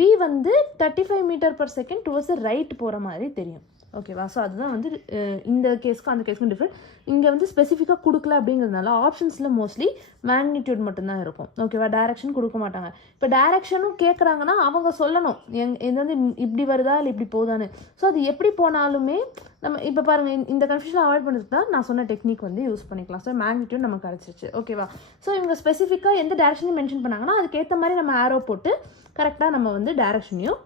பி வந்து 35 m/s டுவர்ட்ஸ் ரைட் போகிற மாதிரி தெரியும். ஓகேவா. ஸோ அதுதான் வந்து இந்த கேஸ்க்கும் அந்த கேஸ்க்கும் டிஃப்ரெண்ட். இங்கே வந்து ஸ்பெசிஃபிக்காக கொடுக்கல அப்படிங்கிறதுனால ஆப்ஷன்ஸில் மோஸ்ட்லி மேக்னிடியூட் மட்டும்தான் இருக்கும். ஓகேவா. டைரக்ஷன் கொடுக்க மாட்டாங்க. இப்போ டைரக்ஷனும் கேட்குறாங்கன்னா அவங்க சொல்லணும் இது வந்து இப்படி வருதா இல்லை இப்படி போதான்னு. ஸோ அது எப்படி போனாலுமே நம்ம இப்போ பாருங்கள், இந்த கன்ஃபியூஷன் அவாய்ட் பண்ணுறதுக்கு தான் நான் சொன்ன டெக்னிக் வந்து யூஸ் பண்ணிக்கலாம். ஸோ மேக்னிடியூட் நமக்கு கிடச்சிருச்சு. ஓகேவா. ஸோ இவங்க ஸ்பெசிஃபிக்காக எந்த டேரக்ஷனையும் மென்ஷன் பண்ணாங்கன்னா அதுக்கேற்ற மாதிரி நம்ம ஆரோ போட்டு கரெக்டாக நம்ம வந்து டேரக்ஷனையும்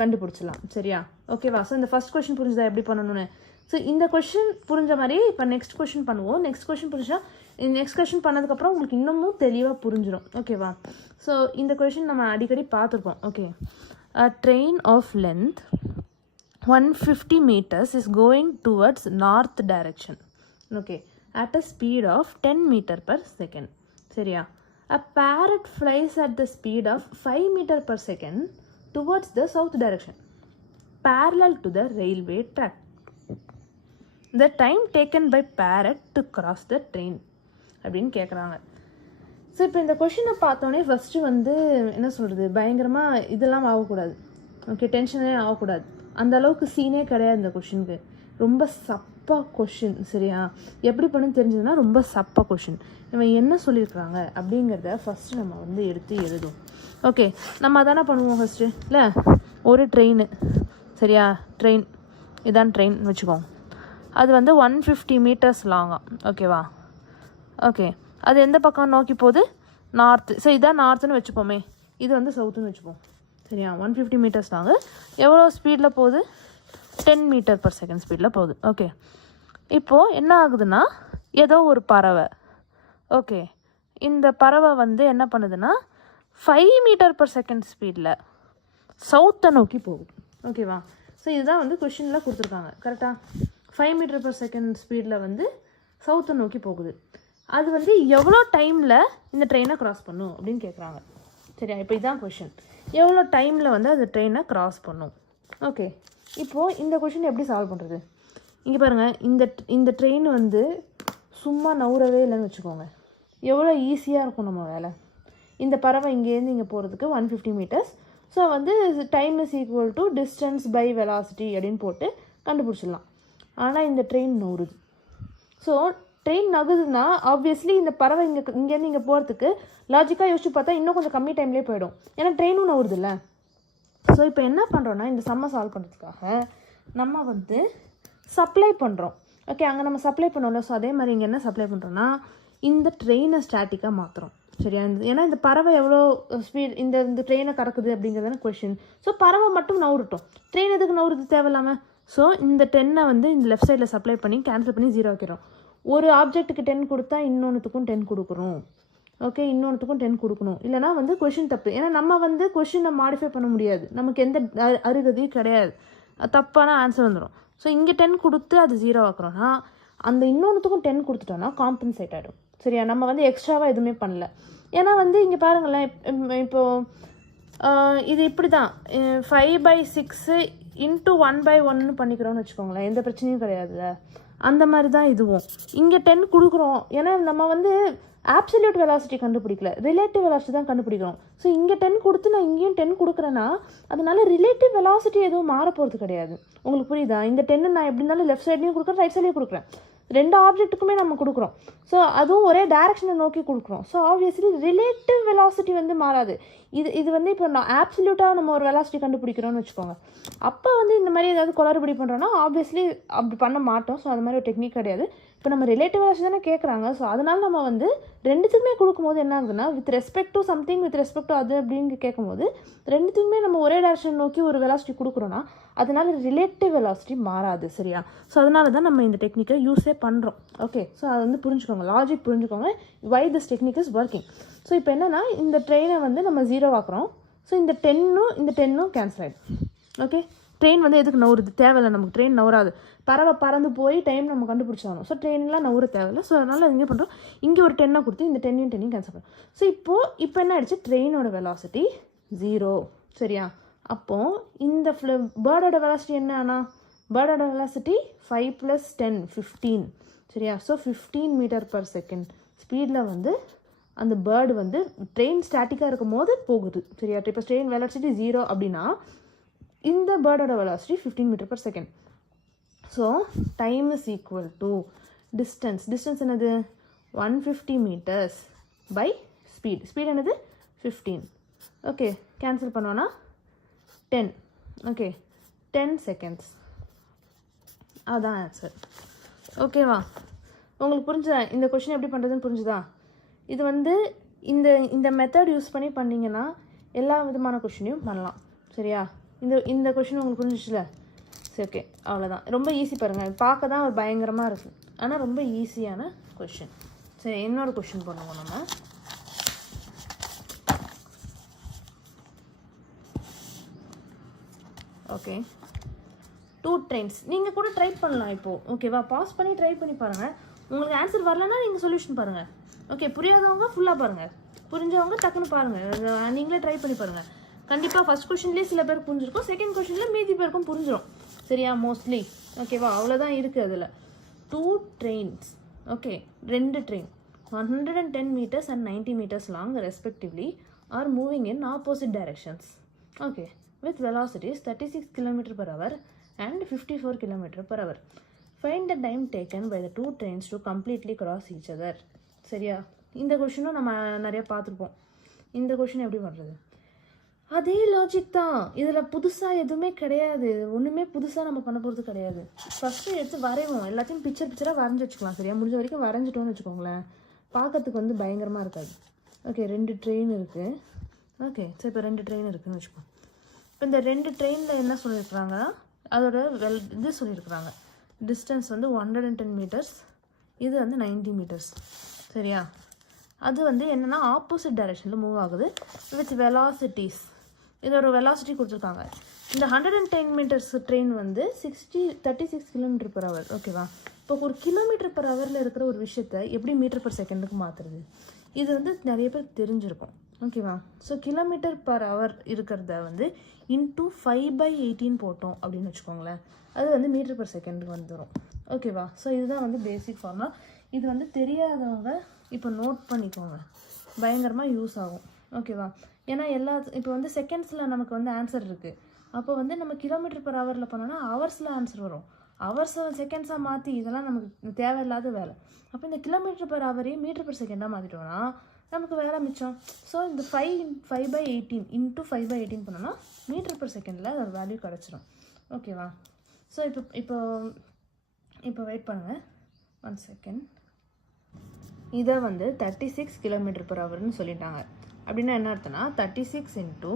கண்டுபிடிச்சிடலாம். சரியா. ஓகேவா. ஸோ இந்த ஃபர்ஸ்ட் கொஸ்டின் புரிஞ்சுதா எப்படி பண்ணணும்னு. ஸோ இந்த கொஸ்டின் புரிஞ்ச மாதிரி இப்போ நெக்ஸ்ட் கொஸ்டின் பண்ணுவோம். நெக்ஸ்ட் கொஸ்டின் புரிஞ்சா நெக்ஸ்ட் கொஸ்டின் பண்ணதுக்கப்புறம் உங்களுக்கு இன்னமும் தெளிவாக புரிஞ்சிடும். ஓகேவா. ஸோ இந்த கொஸ்டின் நம்ம அடிக்கடி பார்த்துருப்போம். Okay. A train of length 150 meters is going towards north direction. Okay. At a speed of 10 m/s. சரியா. A parrot flies at the speed of 5 m/s towards the south direction, parallel to the railway track. The time taken by parrot to cross the train அப்படின்னு கேட்குறாங்க. So இப்போ இந்த கொஷினை பார்த்தோன்னே first வந்து என்ன சொல்கிறது, பயங்கரமாக இதெல்லாம் ஆகக்கூடாது. ஓகே. டென்ஷனே ஆகக்கூடாது. அந்த அளவுக்கு சீனே கிடையாது இந்த கொஷினுக்கு. ரொம்ப சப்பா கொஷின். சரியா. எப்படி பண்ணுன்னு தெரிஞ்சதுன்னா ரொம்ப சப்பா கொஷின். இவன் என்ன சொல்லியிருக்கிறாங்க அப்படிங்கிறத ஃபஸ்ட்டு நம்ம வந்து எடுத்து எழுதுவோம். ஓகே. நம்ம அதானே பண்ணுவோம் ஃபஸ்ட்டு இல்லை. ஒரு ட்ரெயின் சரியா, ட்ரெயின் இதான் ட்ரெயின் வச்சுக்கோங்க. அது வந்து 150 meters லாங்கா. ஓகேவா. ஓகே. அது எந்த பக்கம் நோக்கி போகுது, நார்த்து. ஸோ இதான் நார்த்துன்னு வச்சுப்போமே, இது வந்து சவுத்துன்னு வச்சுப்போம். சரியா. 150 meters லாங்கு. எவ்வளோ ஸ்பீடில் போகுது, 10 m/s ஸ்பீடில் போகுது. ஓகே. இப்போது என்ன ஆகுதுன்னா ஏதோ ஒரு பறவை. ஓகே. இந்த பறவை வந்து என்ன பண்ணுதுன்னா 5 m/s ஸ்பீடில் சவுத்தை நோக்கி போகுது. ஓகேவா. ஸோ இதுதான் வந்து கொஷினில் கொடுத்துருக்காங்க. கரெக்டாக 5 m/s ஸ்பீடில் வந்து சவுத்தை நோக்கி போகுது. அது வந்து எவ்வளோ டைமில் இந்த ட்ரெயினை க்ராஸ் பண்ணும் அப்படின்னு கேட்குறாங்க. சரியா. இப்போ இதுதான் கொஷின். எவ்வளோ டைமில் வந்து அந்த ட்ரெயினை க்ராஸ் பண்ணும். ஓகே. இப்போது இந்த கொஷின் எப்படி சால்வ் பண்ணுறது. இங்கே பாருங்கள், இந்த ட்ரெயின் வந்து சும்மா நவுறவே இல்லைன்னு வச்சுக்கோங்க. எவ்வளோ ஈஸியாக இருக்கும் நம்ம வேலை. இந்த பறவை இங்கேருந்து இங்கே போகிறதுக்கு 150 meters. ஸோ வந்து time is equal to distance by velocity அப்படின்னு போட்டு கண்டுபிடிச்சிடலாம். ஆனால் இந்த ட்ரெயின் நவுறுது. ஸோ ட்ரெயின் நகுதுன்னா ஆப்வியஸ்லி இந்த பறவை இங்கேருந்து இங்கே போகிறதுக்கு லாஜிக்காக யோசிச்சு பார்த்தா இன்னும் கொஞ்சம் கம்மி டைம்லேயே போயிடும். ஏன்னா ட்ரெயினும் நவுறுது இல்லை. ஸோ இப்போ என்ன பண்ணுறோன்னா இந்த சம்மை சால்வ் பண்ணுறதுக்காக நம்ம வந்து சப்ளை பண்ணுறோம். ஓகே. அங்கே நம்ம சப்ளை பண்ணோம்ல. ஸோ அதே மாதிரி இங்கே என்ன சப்ளை பண்ணுறோன்னா இந்த ட்ரெயினை ஸ்டாட்டிக்காக மாற்றுறோம். சரியா. ஏன்னா இந்த பறவை எவ்வளோ ஸ்பீட் இந்த ட்ரெயினை கறக்குது அப்படிங்கிறதான கொஷின். ஸோ பறவை மட்டும் நவுறட்டும், ட்ரெயின் எதுக்கு நவுறுது தேவையில்லாமல். ஸோ இந்த 10 வந்து இந்த லெஃப்ட் சைடில் சப்ளை பண்ணி கேன்சல் பண்ணி 0 வைக்கிறோம். ஒரு ஆப்ஜெக்ட்டுக்கு 10 கொடுத்தா இன்னொன்றுத்துக்கும் 10 கொடுக்குறோம். ஓகே. இன்னொன்றுத்துக்கும் 10 கொடுக்கணும். இல்லைனா வந்து கொஷின் தப்பு. ஏன்னா நம்ம வந்து கொஷினை மாடிஃபை பண்ண முடியாது, நமக்கு எந்த அருகதையும் கிடையாது, தப்பான ஆன்சர் வந்துடும். ஸோ இங்கே 10 கொடுத்து அது 0 ஆக்குறோன்னா அந்த இன்னொன்றுத்துக்கும் 10 கொடுத்துட்டோன்னா காம்பன்சேட் ஆகிடும். சரியா. நம்ம வந்து எக்ஸ்ட்ராவாக எதுவுமே பண்ணல. ஏன்னா வந்து இங்கே பாருங்களேன், இப்போது இது இப்படி தான் 5/6 × 1/1 பண்ணிக்கிறோன்னு வச்சுக்கோங்களேன். எந்த பிரச்சனையும் கிடையாது. அந்த மாதிரி தான் இதுவும். இங்கே 10 கொடுக்குறோம். ஏன்னா நம்ம வந்து ஆப்சல்யூட் வெலாசிட்டி கண்டுபிடிக்கல, ரிலேட்டிவ் வெலாசிட்டி தான் கண்டுபிடிக்கிறோம். ஸோ இங்கே 10 கொடுத்து நான் இங்கேயும் 10 கொடுக்குறேன்னா அதனால ரிலேட்டிவ் வெலாசிட்டி எதுவும் மாற போகிறது கிடையாது. உங்களுக்கு புரியுதா. இந்த 10 நான் எப்படி இருந்தாலும் லெஃப்ட் சைட்லேயும் கொடுக்குறேன், ரைட் சைட்லேயும் கொடுக்குறேன். 2 ஆப்ஜெக்ட்டுக்குமே நம்ம கொடுக்குறோம். ஸோ அதுவும் ஒரே டைரக்ஷனை நோக்கி கொடுக்குறோம். ஸோ ஆப்வியஸ்லி ரிலேட்டிவ் வெலாசிட்டி வந்து மாறாது. இது வந்து இப்போ நான் ஆப்சல்யூட்டாக நம்ம ஒரு வெலாசிட்டி கண்டுபிடிக்கிறோன்னு வச்சுக்கோங்க. அப்போ வந்து இந்த மாதிரி ஏதாவது குளறுபடி பண்ணுறோன்னா ஆப்வியஸ்லி அப்படி பண்ண மாட்டோம். ஸோ அது மாதிரி ஒரு டெக்னிக் கிடையாது. இப்போ நம்ம ரிலேட்டிவ் வெலாசிட்டி தானே கேட்குறாங்க. ஸோ அதனால நம்ம வந்து ரெண்டுத்துக்குமே கொடுக்கும்போது என்ன ஆகுதுன்னா with respect to something with respect to அது அப்படின்னு கேட்கும்போது ரெண்டுத்துக்குமே நம்ம ஒரே டைரக்ஷன் நோக்கி ஒரு வெலாசிட்டி கொடுக்குறோன்னா அதனால ரிலேட்டிவ் வெலாசிட்டி மாறாது. சரியா. ஸோ அதனால தான் நம்ம இந்த டெக்னிக்கை யூஸே பண்ணுறோம். ஓகே. ஸோ அதை வந்து புரிஞ்சுக்கோங்க, லாஜிக் புரிஞ்சுக்கோங்க, why this technique is working. So இப்போ என்னென்னா இந்த ட்ரெயினை வந்து நம்ம 0 ஆக்குறோம். ஸோ இந்த 10ம் கேன்சல் ஆகிடும். ஓகே, ட்ரெயின் வந்து எதுக்கு நவுறுது? தேவையில்லை நமக்கு, ட்ரெயின் நவராது. பறந்து போய் டைம் நம்ம கண்டுபிடிச்சாகணும். ஸோ ட்ரெயின்லாம் நவுற தேவையில்லை. ஸோ அதனால் இங்கே பண்ணுறோம், இங்கே ஒரு 10 கொடுத்து இந்த 10யும் கேன்சல் பண்ணுறோம். ஸோ இப்போ என்ன ஆயிடுச்சு? ட்ரெயினோட வெலாசிட்டி 0. சரியா? அப்போது இந்த பேர்டோட வெலாசிட்டி என்ன? ஆனால் பேர்டோட வெலாசிட்டி 5 + 10 15. சரியா? ஸோ 15 m/s ஸ்பீடில் வந்து அந்த பேர்டு வந்து ட்ரெயின் ஸ்டாட்டிக்காக இருக்கும் போது போகுது. சரியா? இப்போ ட்ரெயின் வெலாசிட்டி 0 அப்படின்னா இந்த பேர்டோட velocity 15 m/s. So time is equal to distance என்னது? 150 meters பை ஸ்பீட் என்னது? 15. ஓகே, கேன்சல் பண்ணோன்னா 10. Okay, 10 seconds. அதுதான் ஆன்சர். ஓகேவா? உங்களுக்கு புரிஞ்சுதா? இந்த கொஷின் எப்படி பண்ணுறதுன்னு புரிஞ்சுதா? இது வந்து இந்த மெத்தட் யூஸ் பண்ணி பண்ணிங்கன்னா எல்லா விதமான கொஷினையும் பண்ணலாம். சரியா? இந்த கொஷின் உங்களுக்கு புரிஞ்சிச்சுல? சரி, ஓகே, அவ்வளோதான். ரொம்ப ஈஸி பாருங்கள். பார்க்க தான் ஒரு பயங்கரமாக இருக்குது, ஆனால் ரொம்ப ஈஸியான கொஷின். சரி, இன்னொரு கொஷின் பண்ணுவோம் நம்ம. Okay, 2 trains. நீங்கள் கூட ட்ரை பண்ணலாம் இப்போது. ஓகேவா? பாஸ் பண்ணி ட்ரை பண்ணி பாருங்கள். உங்களுக்கு ஆன்சர் வரலன்னா நீங்கள் சொல்யூஷன் பாருங்கள். ஓகே, புரியாதவங்க ஃபுல்லாக பாருங்கள், புரிஞ்சவங்க டக்குன்னு பாருங்கள், நீங்களே ட்ரை பண்ணி பாருங்கள். கண்டிப்பாக ஃபஸ்ட் கொஷின்லேயே சில பேருக்கு புரிஞ்சிருக்கும், செகண்ட் கொஷினில் மீதி பேருக்கும் புரிஞ்சிடும். சரியா? மோஸ்ட்லி. ஓகேவா? அவ்வளோதான் இருக்குது அதில். 2 trains. Okay, 2 train 110 meters and 90 meters long respectively are moving in opposite directions. Okay, with velocities 36 km/h and 54 km/h. Find the time taken by the 2 trains to completely cross each other. சரியா? இந்த கொஷினும் நம்ம நிறைய பார்த்துருப்போம். இந்த question எப்படி பண்ணுறது? அதே logic தான். இதில் புதுசாக எதுவுமே கிடையாது, ஒன்றுமே புதுசாக நம்ம பண்ண போகிறது கிடையாது. ஃபஸ்ட்டு எடுத்து வரைவோம், எல்லாத்தையும் பிக்சராக வரைஞ்சி வச்சுக்கலாம். சரியா? முடிஞ்ச வரைக்கும் வரைஞ்சிட்டோன்னு வச்சுக்கோங்களேன், பார்க்கறதுக்கு வந்து பயங்கரமாக இருக்காது. ஓகே, 2 ட்ரெயின் இருக்குது. ஓகே, சரி, இப்போ 2 ட்ரெயின் இருக்குதுன்னு வச்சுக்கோங்க. இப்போ இந்த 2 ட்ரெயினில் என்ன சொல்லியிருக்கிறாங்க? அதோட இது சொல்லியிருக்கிறாங்க. டிஸ்டன்ஸ் வந்து 110 meters, இது வந்து 90 meters. சரியா? அது வந்து என்னென்னா ஆப்போசிட் டைரெக்ஷனில் மூவ் ஆகுது வித் வெலாசிட்டிஸ். இதோட வெலாசிட்டி கொடுத்துருக்காங்க. இந்த 110 meters ட்ரெயின் வந்து 36 km/h. ஓகேவா? இப்போ ஒரு km/h இருக்கிற ஒரு விஷயத்தை எப்படி m/s மாற்றுறது? இது வந்து நிறைய பேர் தெரிஞ்சிருக்கும். ஓகேவா? ஸோ km/h இருக்கிறத வந்து இன்ட்டு 5/18 போட்டோம் அப்படின்னு வச்சுக்கோங்களேன், அது வந்து m/s வந்துடும். ஓகேவா? ஸோ இதுதான் வந்து பேசிக் ஃபார்முலா. இது வந்து தெரியாதவங்க இப்போ நோட் பண்ணிக்கோங்க, பயங்கரமாக யூஸ் ஆகும். ஓகேவா? ஏன்னா இப்போ வந்து செகண்ட்ஸில் நமக்கு வந்து ஆன்சர் இருக்குது. அப்போ வந்து நம்ம km/h பண்ணோன்னா ஹவர்ஸில் ஆன்சர் வரும். ஹவர்ஸை செகண்ட்ஸாக மாற்றி இதெல்லாம் நமக்கு தேவையில்லாத வேலை. அப்போ இந்த km/h m/s மாற்றிட்டோம்னா நமக்கு வேலை மிச்சம். ஸோ இந்த 5/18 இன்ட்டு 5/18 பண்ணோன்னா m/s அதோட வேல்யூ கிடச்சிரும். ஓகேவா? ஸோ இப்போ வெயிட் பண்ணுங்கள், 1 second. இதை வந்து 36 km/hன்னு சொல்லிட்டாங்க. அப்படின்னா என்ன அர்த்தம்னா 36 இன்ட்டு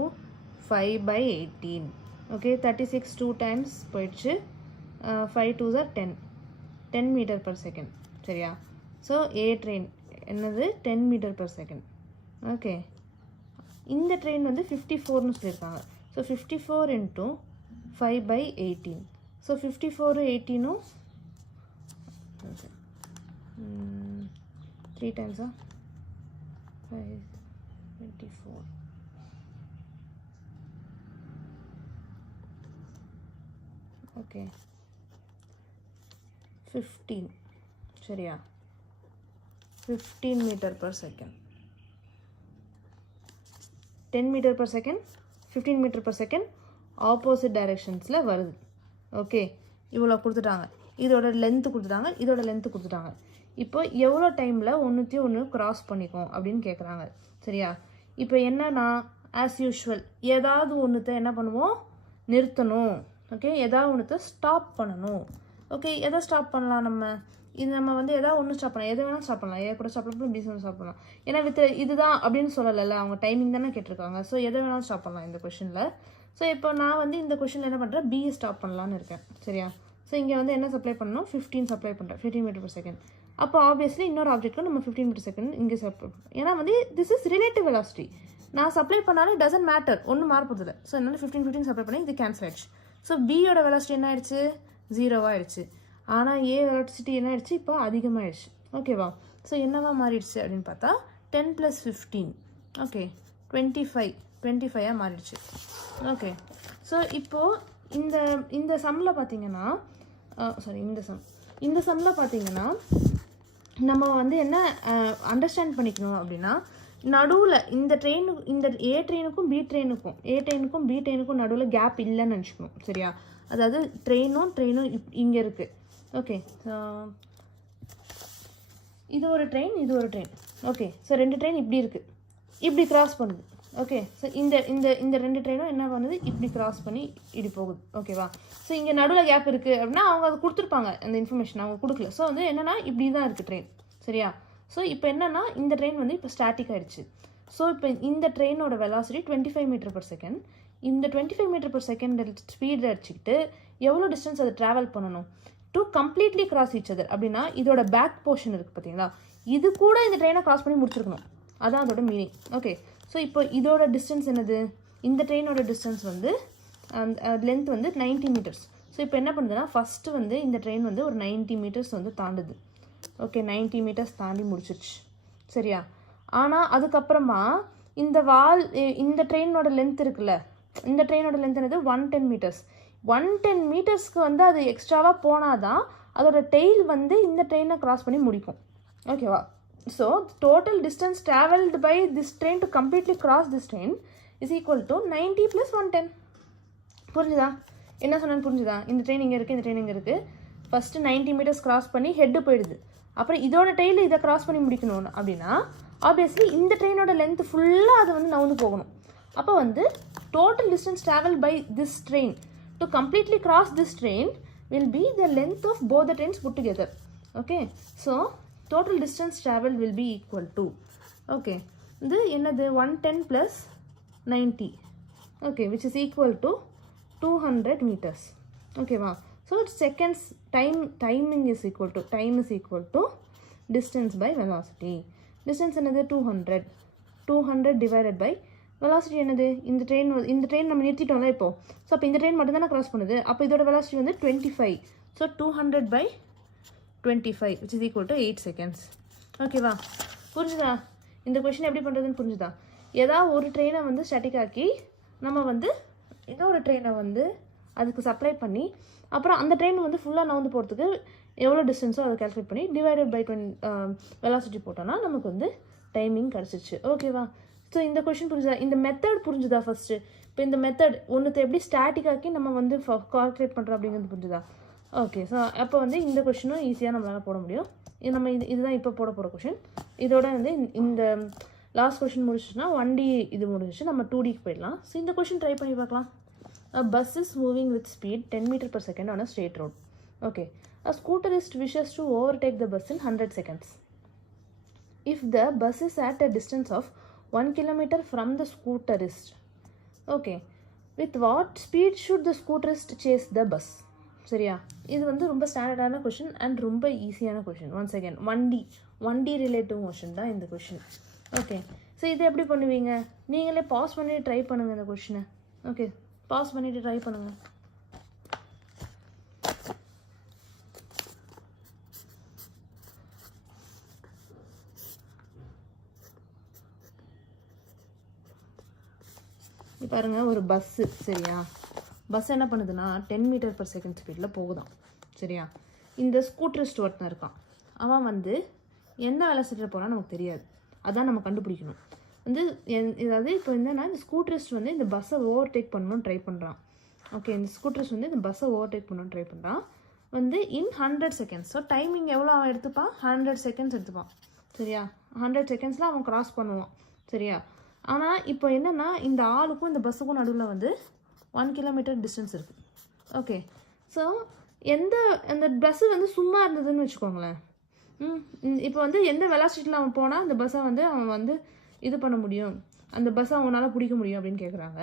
5/18. ஓகே, 36 2 times போயிடுச்சு, 5 2s are 10 m/s. சரியா? ஸோ ஏ ட்ரெயின் என்னது 10 m/s. ஓகே, இந்த ட்ரெயின் வந்து 54ன்னு சொல்லியிருக்காங்க. So 54 into 5/18. So 54 18ம் 3 times 5 24. Okay, 15. சரியா? 15 m/s. 10 m/s, 15 m/s ஆப்போசிட் டைரெக்ஷன்ஸில் வருது. ஓகே, இவ்வளோ கொடுத்துட்டாங்க. இதோட லென்த்து கொடுத்துட்டாங்க, இதோட லென்த்து கொடுத்துட்டாங்க. இப்போ எவ்வளோ டைமில் ஒன்றுத்தையும் ஒன்று க்ராஸ் பண்ணிக்கும் அப்படின்னு கேட்குறாங்க. சரியா? இப்போ என்னன்னா ஆஸ் யூஷுவல் ஏதாவது ஒன்றுத்தை என்ன பண்ணுவோம்? நிறுத்தணும். ஓகே, ஏதாவது ஒன்றுத்தை ஸ்டாப் பண்ணணும். ஓகே, எதை ஸ்டாப் பண்ணலாம்? நம்ம வந்து எதாவது ஒன்று ஸ்டாப் பண்ணலாம், எதை வேணால் ஸ்டாப் பண்ணலாம். ஏ கூட ஸ்டாப் பண்ணலாம், பி ஸ்டாப் பண்ணலாம். ஏன்னா இதுதான் அப்படின்னு சொல்லலைல்ல, அவங்க டைமிங் தானே கேட்டிருக்காங்க. ஸோ எதை வேணாலும் ஸ்டாப் பண்ணலாம் இந்த கொஷனில். ஸோ இப்போ நான் வந்து இந்த கொஷனில் என்ன பண்ணுறேன்? பியை ஸ்டாப் பண்ணலான்னு இருக்கேன். சரியா? ஸோ இங்கே வந்து என்ன சப்ளை பண்ணணும்? 15 சப்ளை பண்ணுறேன், 15 m/s. அப்போ ஆப்வியஸ்லி இன்னொரு ஆப்ஜெக்ட்க்கு நம்ம 15 மீட்டர் செகண்ட் இங்கே சப்ளை, ஏன்னா வந்து திஸ் இஸ் ரிலேட்டிவ் வெலாசிட்டி. நான் சப்ளை பண்ணாலும் டசன்ட் மேட்டர், ஒன்றும் மாறப்போதில்லை. ஸோ என்னால் 15 சப்ளை பண்ணி இது கேன்சல் ஆயிடுச்சு. ஸோ பியோட வெலாசிட்டி என்ன ஆயிடுச்சு, 0 ஆயிடுச்சு. ஆனால் ஏ வெலாசிட்டி என்ன ஆயிடுச்சு, இப்போ அதிகமாகிடுச்சு. ஓகேவா? ஸோ என்னவா மாறிடுச்சு அப்படின்னு பார்த்தா 10 + 15, ஓகே 25 மாறிடுச்சு. ஓகே, ஸோ இப்போது இந்த சம்மில் பார்த்தீங்கன்னா இந்த சம்மில் பார்த்தீங்கன்னா நம்ம வந்து என்ன அண்டர்ஸ்டாண்ட் பண்ணிக்கணும் அப்படின்னா, நடுவில் இந்த ஏ ட்ரெயினுக்கும் பி ட்ரெயினுக்கும் நடுவில் கேப் இல்லைன்னு நினச்சிக்கணும். சரியா? அதாவது ட்ரெயினும் இங்கே இருக்குது. ஓகே, இது ஒரு ட்ரெயின், ஓகே. ஸோ 2 ட்ரெயின் இப்படி இருக்குது, இப்படி கிராஸ் பண்ணுது. ஓகே, ஸோ இந்த 2 ட்ரெயினும் என்ன பண்ணுது, இப்படி கிராஸ் பண்ணி இப்படி போகுது. ஓகேவா? ஸோ இங்கே நடுவில் கேப் இருக்குது அப்படின்னா அவங்க அதை கொடுத்துருப்பாங்க, அந்த இன்ஃபர்மேஷன் அவங்க கொடுக்கல. ஸோ வந்து என்னென்னா இப்படி தான் இருக்குது ட்ரெயின். சரியா? ஸோ இப்போ என்னென்னா இந்த ட்ரெயின் வந்து இப்போ ஸ்டாட்டிக் ஆகிடுச்சு. ஸோ இப்போ இந்த ட்ரெயினோட வெலாசிட்டி 25 மீட்டர்/செகண்ட். இந்த 25 மீட்டர்/செகண்ட் ஸ்பீடில் அடிச்சுக்கிட்டு எவ்வளோ டிஸ்டன்ஸ் அது ட்ராவல் பண்ணணும் to completely cross each other அப்படின்னா, இதோட பேக் போர்ஷன் இருக்குது பார்த்தீங்களா, இது கூட இந்த ட்ரெயினை கிராஸ் பண்ணி முடிச்சிருக்கணும். அதான் அதோட மீனிங். ஓகே, ஸோ இப்போ இதோட டிஸ்டன்ஸ் என்னது, இந்த ட்ரெயினோட டிஸ்டன்ஸ் வந்து லென்த் வந்து 90 மீட்டர்ஸ். ஸோ இப்போ என்ன பண்ணுதுன்னா, ஃபஸ்ட்டு வந்து இந்த ட்ரெயின் வந்து ஒரு 90 மீட்டர்ஸ் வந்து தாண்டுது. ஓகே, 90 மீட்டர்ஸ் தாண்டி முடிச்சிருச்சு. சரியா? ஆனால் அதுக்கப்புறமா இந்த ட்ரெயினோட லென்த் இருக்குல்ல, இந்த ட்ரெயினோட லென்த் என்னது 110 மீட்டர்ஸ். 110 மீட்டர்ஸ்க்கு வந்து அது எக்ஸ்ட்ராவாக போனால் தான் அதோட டெய்ல் வந்து இந்த ட்ரெயினை கிராஸ் பண்ணி முடிக்கும். ஓகேவா? So total distance travelled by this train to completely cross this train is equal to 90 + 110. புரிஞ்சுதா? என்ன சொன்னேன்னு புரிஞ்சுதா? இந்த ட்ரெயின் இங்கே இருக்குது, இந்த ட்ரெயின் இங்கே இருக்குது. ஃபஸ்ட்டு 90 மீட்டர்ஸ் கிராஸ் பண்ணி ஹெட்டு போயிடுது. அப்புறம் இதோட டெய்ல் இதை கிராஸ் பண்ணி முடிக்கணும் அப்படின்னா ஆப்வியஸ்லி இந்த ட்ரெயினோட லென்த் ஃபுல்லாக அது வந்து நவுந்து போகணும். அப்போ வந்து total distance travel by this train to completely cross this train will be the length of both the trains put together. Okay, so total distance travel will be equal to, okay, இது என்னது 110 + 90, okay, which is equal to 200 meters. ஓகேவா? So seconds timing is equal to distance by velocity. distance என்னது 200 divided by velocity என்னது, இந்த train நம்ம நிறுத்திட்டோம்ல இப்போ. So அப்போ இந்த ட்ரெயின் மட்டும் தானே கிராஸ் பண்ணுது. அப்போ இதோட velocity வந்து 25. So 200/25 which is equal to 8 seconds. ஓகேவா? புரிஞ்சுதா? இந்த கொஷின் எப்படி பண்ணுறதுன்னு புரிஞ்சுதா? ஏதாவது ஒரு ட்ரெயினை வந்து ஸ்டாட்டிக் ஆக்கி நம்ம வந்து இன்னொரு ட்ரெயினை வந்து அதுக்கு சப்ளை பண்ணி அப்புறம் அந்த ட்ரெயின் வந்து ஃபுல்லாக நவுந்து போகிறதுக்கு எவ்வளோ டிஸ்டன்ஸோ அதை கால்குலேட் பண்ணி டிவைடட் பை வெலாசிட்டி போட்டோன்னா நமக்கு வந்து டைமிங் கிடச்சிச்சு. ஓகேவா? ஸோ இந்த கொஷின் புரிஞ்சுதா? இந்த மெத்தட் புரிஞ்சுதா? ஃபஸ்ட்டு இப்போ இந்த மெத்தட் ஒன்றுத்தை எப்படி ஸ்டாட்டிக் ஆக்கி நம்ம வந்து கால்குலேட் பண்ணுறோம் அப்படிங்கிறது புரிஞ்சுதா? ஓகே, ஸோ அப்போ வந்து இந்த கொஷினும் ஈஸியாக நம்மளால் போட முடியும். இதுதான் இப்போ போட போகிற கொஷின். இதோட வந்து இந்த லாஸ்ட் கொஷின் முடிச்சுன்னா 1D இது முடிஞ்சிச்சு, நம்ம 2Dக்கு போயிடலாம். ஸோ இந்த கொஷின் ட்ரை பண்ணி பார்க்கலாம். A bus is moving with speed 10 meters/second on a straight road. Okay, a scooterist wishes to overtake the bus in 100 seconds. If the bus is at a distance of 1 kilometer from the scooterist, okay, with what speed should the scooterist chase the bus? சரியா? இது வந்து ரொம்ப ஸ்டாண்டர்டான question and ரொம்ப ஈஸியான question. Once again 1D relative motion தான் இந்த question. Okay, so இது எப்படி பண்ணுவீங்க? நீங்களே பாஸ் பண்ணிட்டு ட்ரை பண்ணுங்கள் இந்த கொஷினை. ஓகே, பாஸ் பண்ணிவிட்டு ட்ரை பண்ணுங்கள். பாருங்கள், ஒரு பஸ்ஸு. சரியா? பஸ் என்ன பண்ணுதுன்னா 10 மீட்டர்/செகண்ட் ஸ்பீடில் போகுதான். சரியா? இந்த ஸ்கூட்டரிஸ்ட் ஒருத்தன் இருக்கான். அவன் வந்து எந்த வெலாசிட்டியில் போனால் நமக்கு தெரியாது. அதான் நம்ம கண்டுபிடிக்கணும். வந்து ஏதாவது இப்போ என்னன்னா இந்த ஸ்கூட்டரிஸ்ட் வந்து இந்த பஸ்ஸை ஓவர்டேக் பண்ணணும்னு ட்ரை பண்ணுறான். ஓகே, இந்த ஸ்கூட்டரிஸ்ட் வந்து இந்த பஸ்ஸை ஓவர்டேக் பண்ணணும்னு ட்ரை பண்ணுறான் வந்து இன் 100 செகண்ட்ஸ். ஸோ டைமிங் எவ்வளோ அவன் எடுத்துப்பான்? 100 செகண்ட்ஸ் எடுத்துப்பான். சரியா? 100 செகண்ட்ஸில் அவன் கிராஸ் பண்ணுவான். சரியா? ஆனால் இப்போ என்னென்னா இந்த ஆளுக்கும் இந்த பஸ்ஸுக்கும் நடுவில் வந்து 1 கிலோமீட்டர் டிஸ்டன்ஸ் இருக்குது. ஓகே, ஸோ அந்த பஸ்ஸு வந்து சும்மா இருந்ததுன்னு வச்சுக்கோங்களேன். இப்போ வந்து எந்த வெலாசிட்டியில் அவன் போனால் அந்த பஸ்ஸை வந்து அவன் வந்து இது பண்ண முடியும், அந்த பஸ்ஸை அவனால் பிடிக்க முடியும் அப்படின்னு கேட்குறாங்க.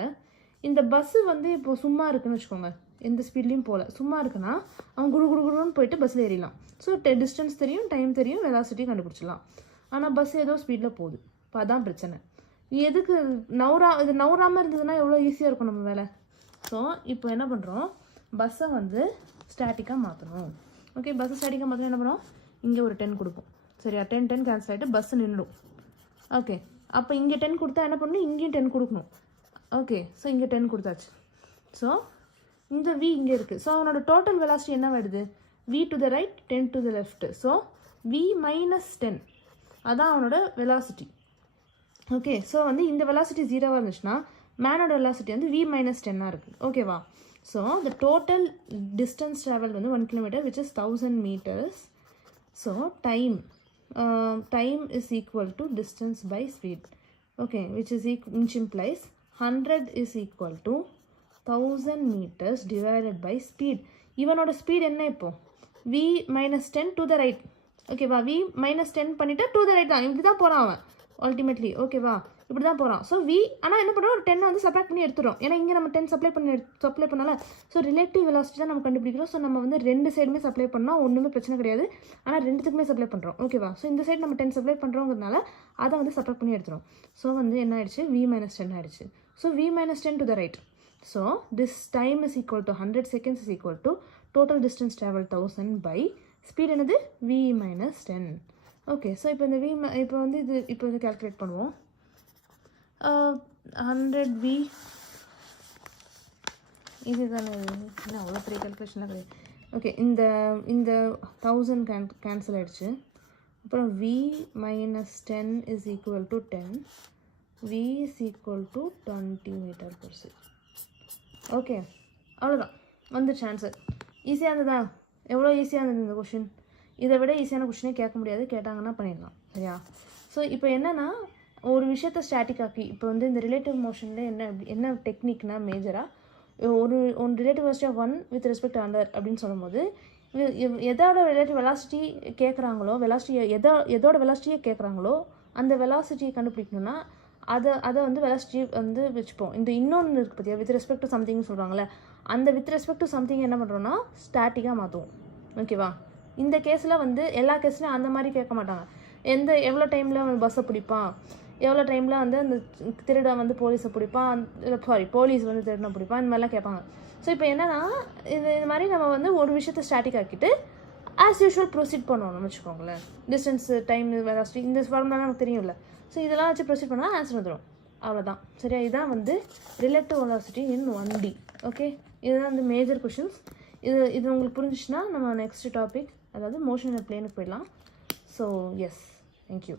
இந்த பஸ்ஸு வந்து இப்போ சும்மா இருக்குன்னு வச்சுக்கோங்க. எந்த ஸ்பீட்லேயும் போகல, சும்மா இருக்குன்னா அவன் குடுன்னு போயிட்டு பஸ்ஸில் ஏறிடலாம். ஸோ டிஸ்டன்ஸ் தெரியும், டைம் தெரியும், வெலாசிட்டி கண்டுபிடிச்சிடலாம். ஆனால் பஸ் ஏதோ ஸ்பீடில் போகுது. இப்போ அதான் பிரச்சனை. எதுக்கு இது நவுறாமல் இருந்ததுன்னா எவ்வளோ ஈஸியாக இருக்கும் நம்ம வேலை. ஸோ இப்போ என்ன பண்ணுறோம், பஸ்ஸை வந்து ஸ்டாட்டிக்காக மாற்றணும். ஓகே, பஸ்ஸை ஸ்டாட்டிக்காக மாற்றணும். என்ன பண்ணுறோம், இங்கே ஒரு 10 கொடுப்போம். சரியா, 10 கேன்சல் ஆகிட்டு பஸ் நின்றுடும். ஓகே, அப்போ இங்கே 10 கொடுத்தா என்ன பண்ணணும், இங்கேயும் 10 கொடுக்கணும். ஓகே, ஸோ இங்கே 10 கொடுத்தாச்சு. ஸோ இந்த v இங்கே இருக்குது. ஸோ அவனோட டோட்டல் வெலாசிட்டி என்ன வருது, v to the right 10 to the left. So v minus 10 அதான் அவனோட வெலாசிட்டி. ஓகே, ஸோ வந்து இந்த வெலாசிட்டி 0வாக இருந்துச்சுன்னா மேனோட வெலாசிட்டி வந்து v மைனஸ் 10ஆக இருக்குது. ஓகேவா. So the total distance travel வந்து 1 kilometer which is 1000 meters. So time is equal to distance by speed. Okay, which implies 100 is equal to 1000 meters divided by speed. இவனோட speed என்ன இப்போ, v minus 10 to the right. ஓகேவா, v minus 10 பண்ணிவிட்டு to the right தான். இப்படி தான் போகிறான் அவன் அல்டிமேட்லி. ஓகேவா, இப்படி தான் போகிறான். ஸோ v ஆனால் என்ன பண்ணுறோம், ஒரு 10 வந்து சப்ராக்ட் பண்ணி எடுத்துரும். ஏன்னா இங்கே நம்ம 10 சப்ளை பண்ணால. ஸோ ரிலேட்டிவ் வெலாசிட்டி தான் நம்ம கண்டுபிடிக்கிறோம். ஸோ நம்ம வந்து 2 சைடுமே சப்ளை பண்ணால் ஒன்றுமே பிரச்சனை கிடையாது. ஆனால் 2த்துக்குமே சப்ளை பண்ணுறோம். ஓகேவா. ஸோ இந்த சைடு நம்ம 10 சப்ளை பண்ணுறோங்கிறதுனால அதை வந்து சப்ராக்ட் பண்ணி எடுத்துரும். ஸோ வந்து என்ன ஆயிடுச்சு, v minus 10 ஆயிடுச்சு. So v minus 10 to the right. So this time is equal to 100 seconds is equal to total distance traveled 1000 by speed என்னது v minus 10. ஓகே, ஸோ இப்போ இந்த இப்போ வந்து கால்குலேட் பண்ணுவோம். 100v இதுதானே, என்ன அவ்வளோ பெரிய கால்குலேஷன்லாம் கிடையாது. ஓகே, இந்த 1000 கேன்சல் ஆகிடுச்சு. அப்புறம் v minus 10 is equal to 10. v is equal to 20 meter per second. Okay, அவ்வளோதான் வந்துச்சு ஆன்சர். ஈஸியாக இருந்ததா, எவ்வளோ ஈஸியாக இருந்தது இந்த கொஷின். இதை விட ஈஸியான கொஷினே கேட்க முடியாது, கேட்டாங்கன்னா பண்ணிடலாம். சரியா. ஸோ இப்போ என்னென்னா, ஒரு விஷயத்தை ஸ்டாட்டிக் ஆக்கி, இப்போ வந்து இந்த ரிலேட்டிவ் மோஷனில் என்ன டெக்னிக்னா மேஜராக ஒரு relative velocity of 1 with respect under அப்படின்னு சொல்லும்போது எதோட ரிலேட்டிவ் வெலாசிட்டி கேட்குறாங்களோ, எதோட வெலாசிட்டியை கேட்குறாங்களோ அந்த வெலாசிட்டியை கண்டுபிடிக்கணும்னா அதை வந்து வெலாசிட்டி வந்து வச்சுப்போம். இந்த இன்னொன்று இருக்குது பார்த்தியா, வித் ரெஸ்பெக்ட் டு சம்திங்னு சொல்கிறாங்களே, அந்த வித் ரெஸ்பெக்ட் டு சம்திங் என்ன பண்ணுறோன்னா ஸ்டாட்டிக்காக மாற்றுவோம். ஓகேவா. இந்த கேஸில் வந்து எல்லா கேஸ்லையும் அந்த மாதிரி கேட்க மாட்டாங்க. எவ்வளோ டைமில் அவன் பஸ்ஸை பிடிப்பான், எவ்வளோ டைமில் வந்து அந்த திருட வந்து போலீஸை பிடிப்பான், போலீஸ் வந்து திருடனை பிடிப்பான், இந்த மாதிரிலாம் கேட்பாங்க. ஸோ இப்போ என்னென்னா இது மாதிரி நம்ம வந்து ஒரு விஷயத்தை ஸ்டாட்டிக் ஆக்கிட்டு ஆஸ் யூஷுவல் ப்ரொசீட் பண்ணணும்னு வச்சுக்கோங்களேன். டிஸ்டன்ஸ், டைம், வெலாசிட்டி, இந்த ஃபார்முலாம் நமக்கு தெரியும்ல. ஸோ இதெல்லாம் வச்சு ப்ரொசீட் பண்ணால் ஆன்சர் வந்துடும். அவ்வளோதான். சரியா. இதுதான் வந்து ரிலேட்டிவ் வெலாசிட்டி இன் 1D. ஓகே, இதுதான் வந்து மேஜர் கொஷின்ஸ். இது உங்களுக்கு புரிஞ்சிச்சுன்னா நம்ம நெக்ஸ்ட் டாபிக், அதாவது மோஷன் இன் பிளேனுக்கு போயிடலாம். So yes, thank you.